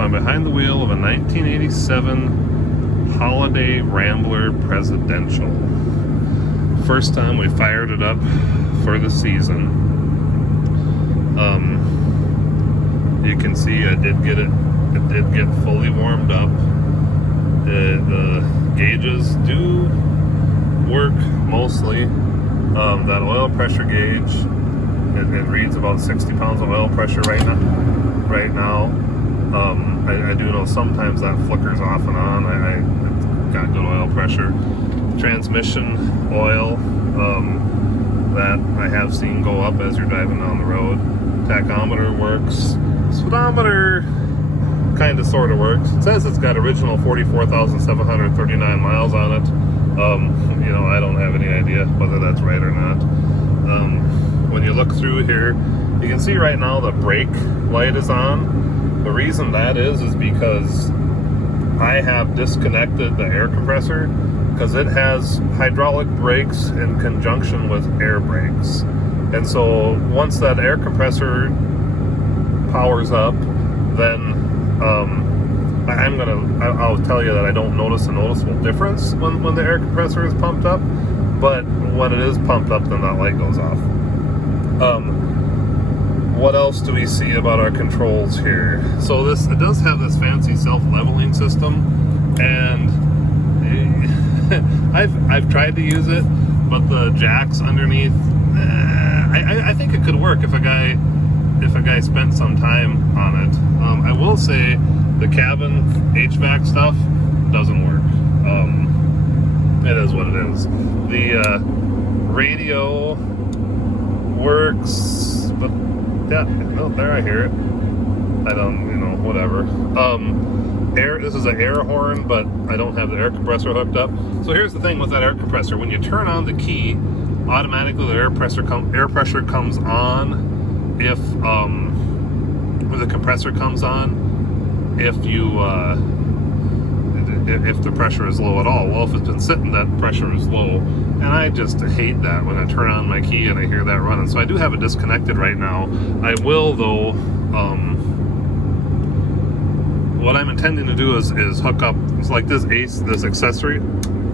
So I'm behind the wheel of a 1987 Holiday Rambler Presidential. First time we fired it up for the season. You can see I did get it did get fully warmed up. The gauges do work mostly. That oil pressure gauge, it reads about 60 pounds of oil pressure right now. I do know sometimes that flickers off and on. It's got good oil pressure. Transmission oil, that I have seen go up as you're driving down the road. Tachometer works. Speedometer kind of sort of works. It says it's got original 44,739 miles on it. I don't have any idea whether that's right or not. When you look through here, you can see right now the brake light is on. The reason that is because I have disconnected the air compressor because it has hydraulic brakes in conjunction with air brakes. And so once that air compressor powers up, then I'll tell you that I don't notice a noticeable difference when the air compressor is pumped up, but when it is pumped up, then that light goes off. What else do we see about our controls here? So it does have this fancy self-leveling system, and I've tried to use it, but the jacks underneath, I think it could work if a guy spent some time on it. I will say the cabin HVAC stuff doesn't work. It is what it is. The radio works, but yeah, no, there I hear it. I don't, whatever. This is an air horn, but I don't have the air compressor hooked up. So here's the thing with that air compressor: when you turn on the key, automatically the air pressure comes on. If the compressor comes on, if the pressure is low at all. Well, if it's been sitting, that pressure is low, and I just hate that when I turn on my key and I hear that running. So I do have it disconnected right now. I will though. What I'm intending to do is hook up. It's like this accessory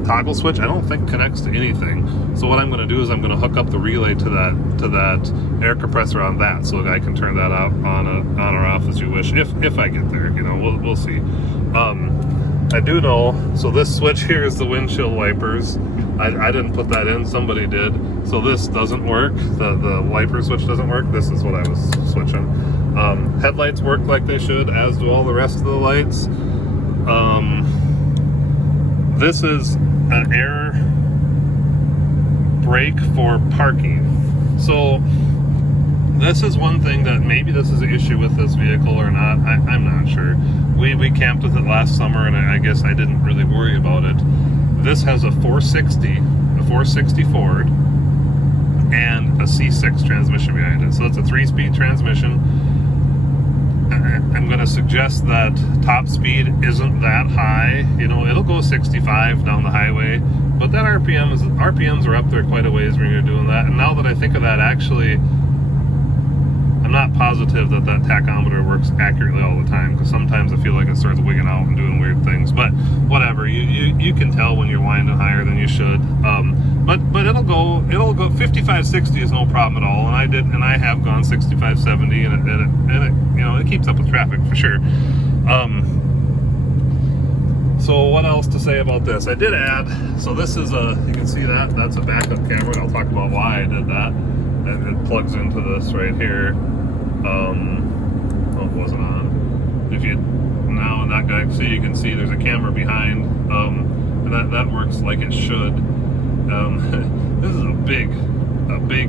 toggle switch. I don't think connects to anything. So what I'm going to do is I'm going to hook up the relay to that air compressor on that, so that I can turn that on or off as you wish. If I get there, we'll see. I do know. So this switch here is the windshield wipers. I didn't put that in. Somebody did. So this doesn't work. The wiper switch doesn't work. This is what I was switching. Headlights work like they should, as do all the rest of the lights. This is an air brake for parking. So this is one thing that maybe this is an issue with this vehicle or not. I'm not sure. We camped with it last summer, and I guess I didn't really worry about it. This has a 460 Ford, and a C6 transmission behind it. So it's a 3-speed transmission. I'm going to suggest that top speed isn't that high. It'll go 65 down the highway, but that RPMs are up there quite a ways when you're doing that. And now that I think of that, actually, I'm not positive that tachometer works accurately all the time, because sometimes I feel like it starts wigging out and doing weird things. But whatever, you can tell when you're winding higher than you should. But it'll go 55-60 is no problem at all. And I have gone 65-70, and it keeps up with traffic for sure. So what else to say about this? I did add, so this is you can see that's a backup camera, and I'll talk about why I did that. And it plugs into this right here. It wasn't on. If you now in that guy, see, you can see there's a camera behind. And that works like it should. This is a big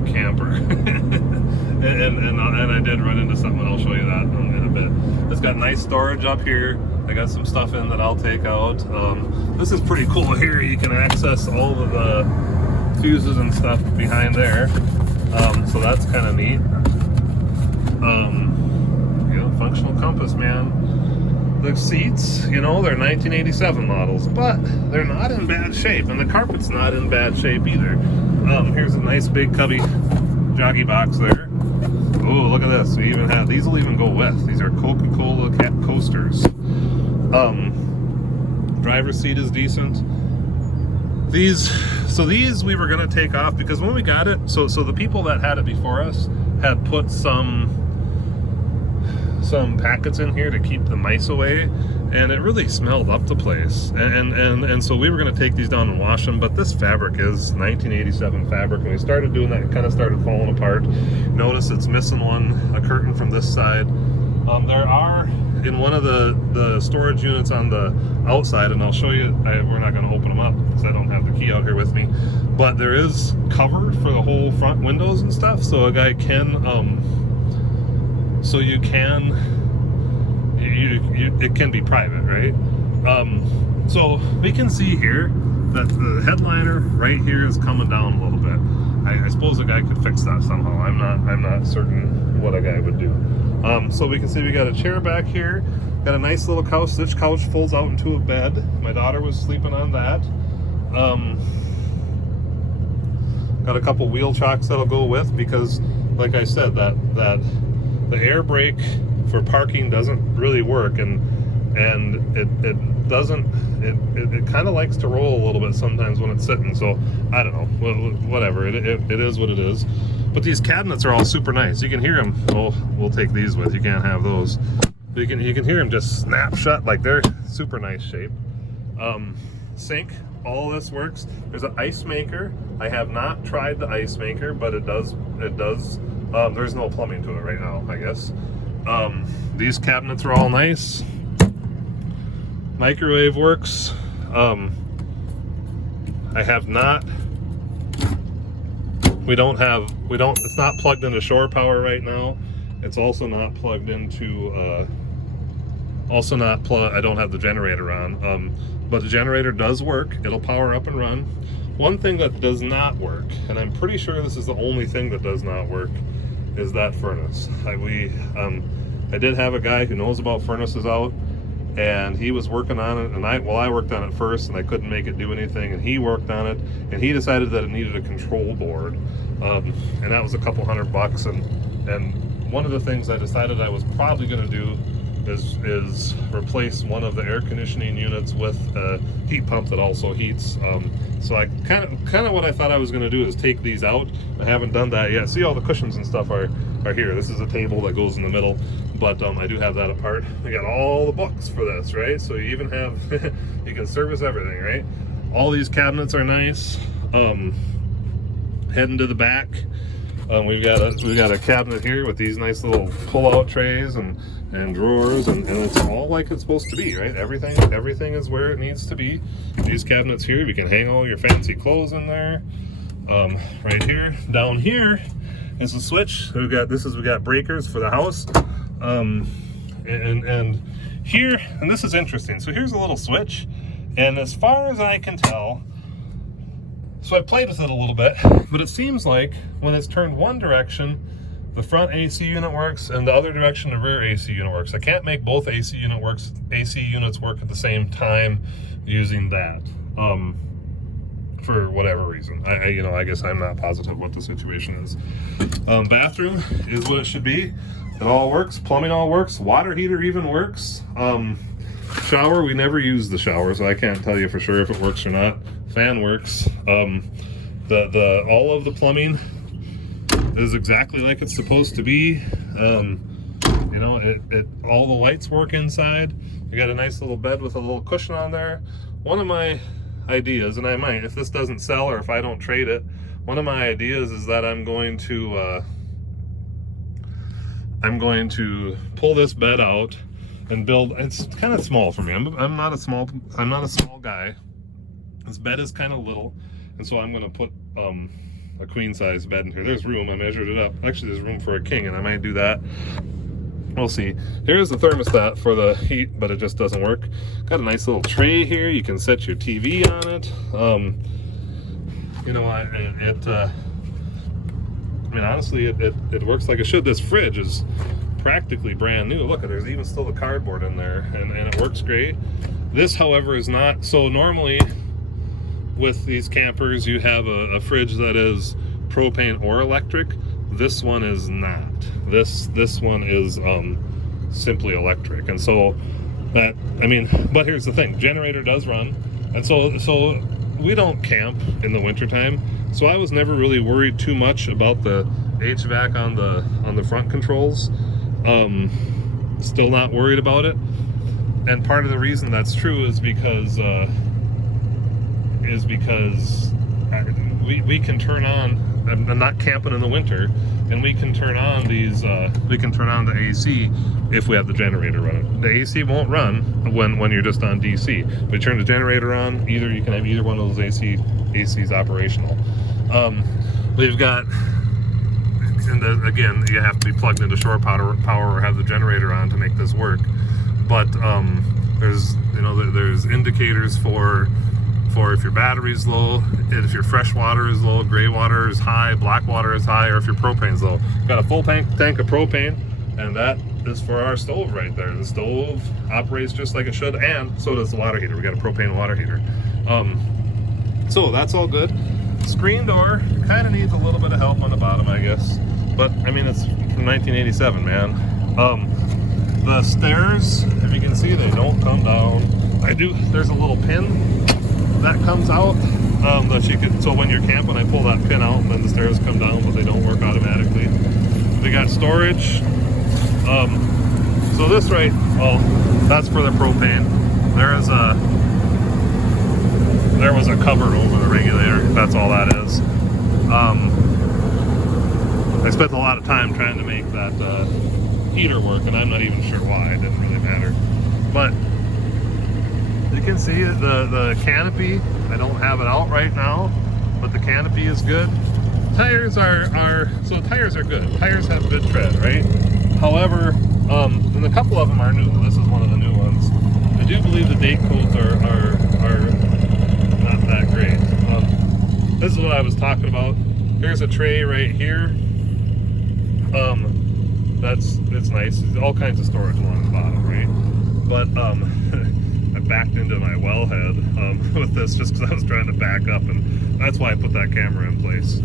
camper, and I did run into something. I'll show you that in a bit. It's got nice storage up here. I got some stuff in that I'll take out. This is pretty cool here. You can access all of the fuses and stuff behind there. So that's kind of neat. Functional compass, man. The seats, they're 1987 models, but they're not in bad shape, and the carpet's not in bad shape either. Here's a nice big cubby jockey box there. Oh, look at this. We even have, these will even go with. These are Coca-Cola coasters. Driver's seat is decent. These we were gonna take off because when we got it, so the people that had it before us had put some packets in here to keep the mice away, and it really smelled up the place. And so we were gonna take these down and wash them, but this fabric is 1987 fabric, and we started doing that, it kind of started falling apart. Notice it's missing a curtain from this side. There are, in one of the storage units on the outside, and I'll show you, we're not going to open them up because I don't have the key out here with me, but there is cover for the whole front windows and stuff, so a guy can, it can be private, right? So we can see here that the headliner right here is coming down a little bit. I suppose a guy could fix that somehow. I'm not certain what a guy would do. So we can see we got a chair back here, got a nice little couch. This couch folds out into a bed. My daughter was sleeping on that. Got a couple wheel chocks that'll go with, because like I said, that the air brake for parking doesn't really work, and it doesn't, it kind of likes to roll a little bit sometimes when it's sitting. So I don't know, whatever, it is what it is. But these cabinets are all super nice. You can hear them. Oh, we'll take these with. You can't have those. You can hear them just snap shut. Like, they're super nice shape. Sink. All this works. There's an ice maker. I have not tried the ice maker, but it does. There's no plumbing to it right now, I guess. These cabinets are all nice. Microwave works. I have not. It's not plugged into shore power right now. It's also not plugged into, I don't have the generator on, but the generator does work. It'll power up and run. One thing that does not work, and I'm pretty sure this is the only thing that does not work, is that furnace. I did have a guy who knows about furnaces out, and he was working on it, and I worked on it first, and I couldn't make it do anything, and he worked on it, and he decided that it needed a control board, and that was a couple $100, and one of the things I decided I was probably going to do is replace one of the air conditioning units with a heat pump that also heats. So I kind of what I thought I was going to do is take these out. I haven't done that yet. See, all the cushions and stuff are here. This is a table that goes in the middle, but I do have that apart. I got all the books for this, right? So you even have you can service everything, right? All these cabinets are nice. Heading to the back, we've got a cabinet here with these nice little pull-out trays and drawers, and it's all like it's supposed to be, right? Everything is where it needs to be. These cabinets here, you can hang all your fancy clothes in there. Right here, down here is a switch. We got breakers for the house, and here, and this is interesting. So here's a little switch, and as far as I can tell, so I played with it a little bit, but it seems like when it's turned one direction, the front AC unit works, and the other direction, the rear AC unit works. I can't make both AC units work at the same time using that, for whatever reason. I guess I'm not positive what the situation is. Bathroom is what it should be. It all works. Plumbing all works. Water heater even works. Shower, we never use the shower, so I can't tell you for sure if it works or not. Fan works. All of the plumbing is exactly like it's supposed to be. All the lights work inside. You got a nice little bed with a little cushion on there. One of my ideas, and I might, if this doesn't sell or if I don't trade it, one of my ideas is that I'm going to pull this bed out and build. It's kind of small for me. I'm not a small guy. This bed is kind of little, and so I'm going to put a queen size bed in here. There's room. I measured it up. Actually, there's room for a king, and I might do that. We'll see. Here's the thermostat for the heat, but it just doesn't work. Got a nice little tray here. You can set your TV on it. Honestly, it works like it should. This fridge is practically brand new. Look, there's even still the cardboard in there, and it works great. This, however, is not. So normally with these campers, you have a fridge that is propane or electric. This one is not. This one is simply electric. And so that, I mean, but here's the thing, generator does run, and so we don't camp in the wintertime, so I was never really worried too much about the HVAC on the front controls. Still not worried about it, and part of the reason that's true is because we can turn on. I'm not camping in the winter, and we can turn on these. We can turn on the AC if we have the generator running. The AC won't run when you're just on DC. But you turn the generator on, you can have either one of those ACs operational. We've got, and again, you have to be plugged into shore power or have the generator on to make this work. But there's indicators for if your battery's low, if your fresh water is low, gray water is high, black water is high, or if your propane's low. Got a full tank of propane, and that is for our stove right there. The stove operates just like it should, and so does the water heater. We got a propane water heater. So that's all good. Screen door kind of needs a little bit of help on the bottom, I guess. But I mean, it's from 1987, man. The stairs, if you can see, they don't come down. There's a little pin that comes out that you can, so when you're camping, I pull that pin out and then the stairs come down, but they don't work automatically. We got storage. So this that's for the propane. There was a cupboard over the regulator. That's all that is. I spent a lot of time trying to make that heater work, and I'm not even sure why. It didn't really matter. But you can see the canopy. I don't have it out right now, but the canopy is good. Tires are good. Tires have good tread, right? However, and a couple of them are new. This is one of the new ones. I do believe the date codes are not that great. This is what I was talking about. Here's a tray right here. It's nice. There's all kinds of storage along the bottom, right? But I backed into my wellhead with this just because I was trying to back up, and that's why I put that camera in place.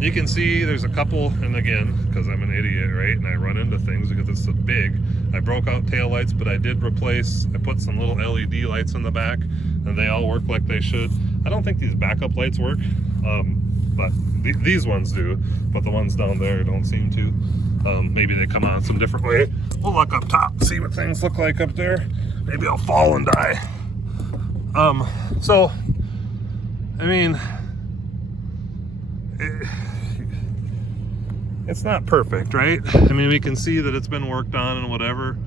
You can see there's a couple, and again, because I'm an idiot, right, and I run into things because it's so big, I broke out tail lights, but I put some little LED lights in the back, and they all work like they should. I don't think these backup lights work, but these ones do, but the ones down there don't seem to. Maybe they come on some different way. We'll look up top, see what things look like up there. Maybe I'll fall and die. So, I mean, it's not perfect, right? I mean, we can see that it's been worked on and whatever.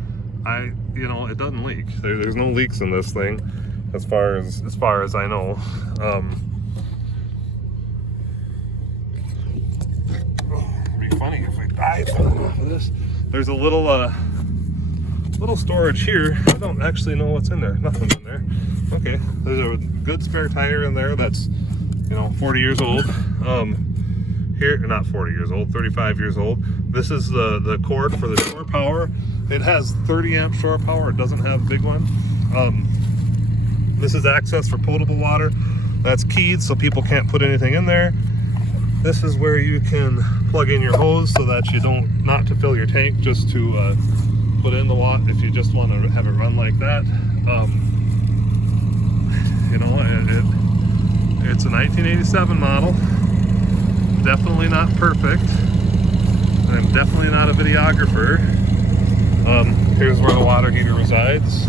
It doesn't leak. There's no leaks in this thing, as far as I know. It'd be funny if we died falling off of this. There's a little storage here. I don't actually know what's in there. Nothing's in there. Okay, there's a good spare tire in there that's 40 years old. Here, not 40 years old, 35 years old. This is the cord for the shore power. It has 30 amp shore power. It doesn't have a big one. This is access for potable water. That's keyed so people can't put anything in there. This is where you can plug in your hose so that you not to fill your tank, just to put in the water if you just want to have it run like that. It's a 1987 model. Definitely not perfect. I'm definitely not a videographer. Here's where the water heater resides.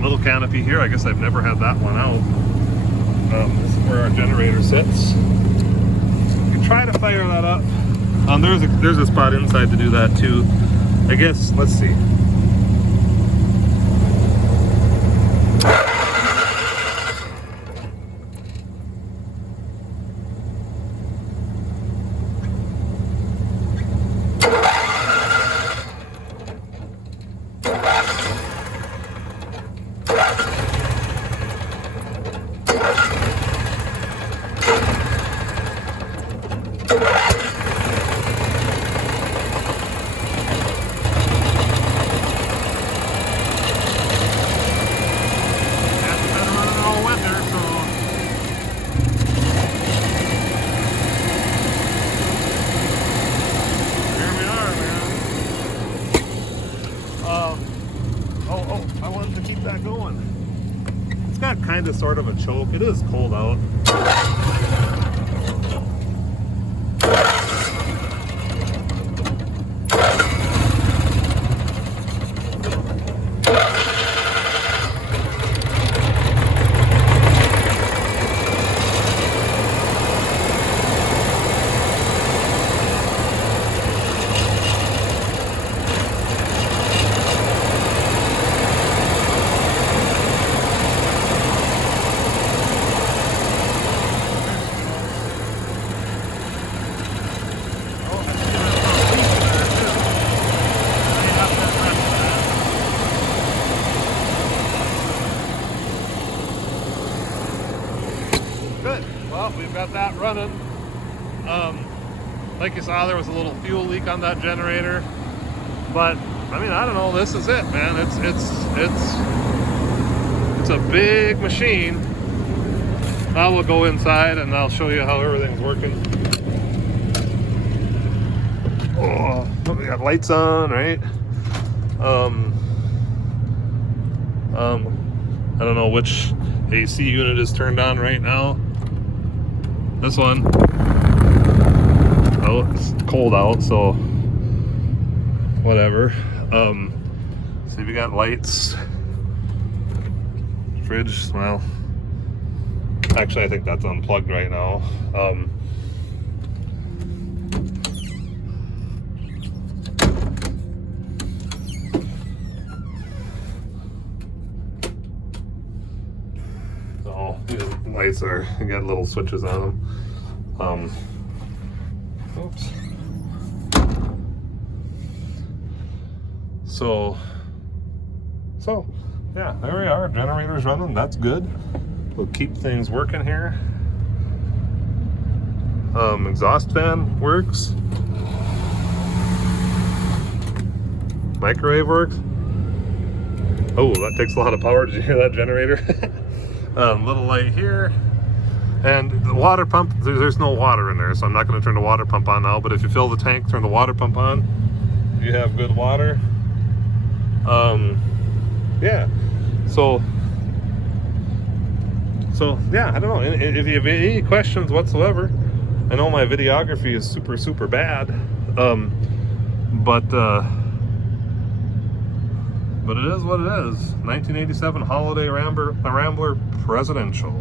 Little canopy here. I guess I've never had that one out. This is where our generator sits. You can try to fire that up. There's a spot inside to do that too. I guess, let's see. that going. It's got kind of sort of a choke. It is cold out. Good. Well, we've got that running. Like you saw, there was a little fuel leak on that generator, but I mean, I don't know. This is it, man. It's a big machine. Now we'll go inside and I'll show you how everything's working. Oh, we got lights on, right? I don't know which AC unit is turned on right now. This one. Oh, it's cold out, so whatever. See, we got lights. Fridge, well, actually I think that's unplugged right now. So these lights are, you got little switches on them. Oops. So yeah, there we are. Generator's running. That's good. We'll keep things working here. Exhaust fan works. Microwave works. Oh, that takes a lot of power. Did you hear that generator? Little light here. And the water pump, there's no water in there, so I'm not going to turn the water pump on now. But if you fill the tank, turn the water pump on, you have good water. Yeah. So yeah, I don't know. If you have any questions whatsoever, I know my videography is super bad, but it is what it is. 1987 Holiday Rambler Presidential.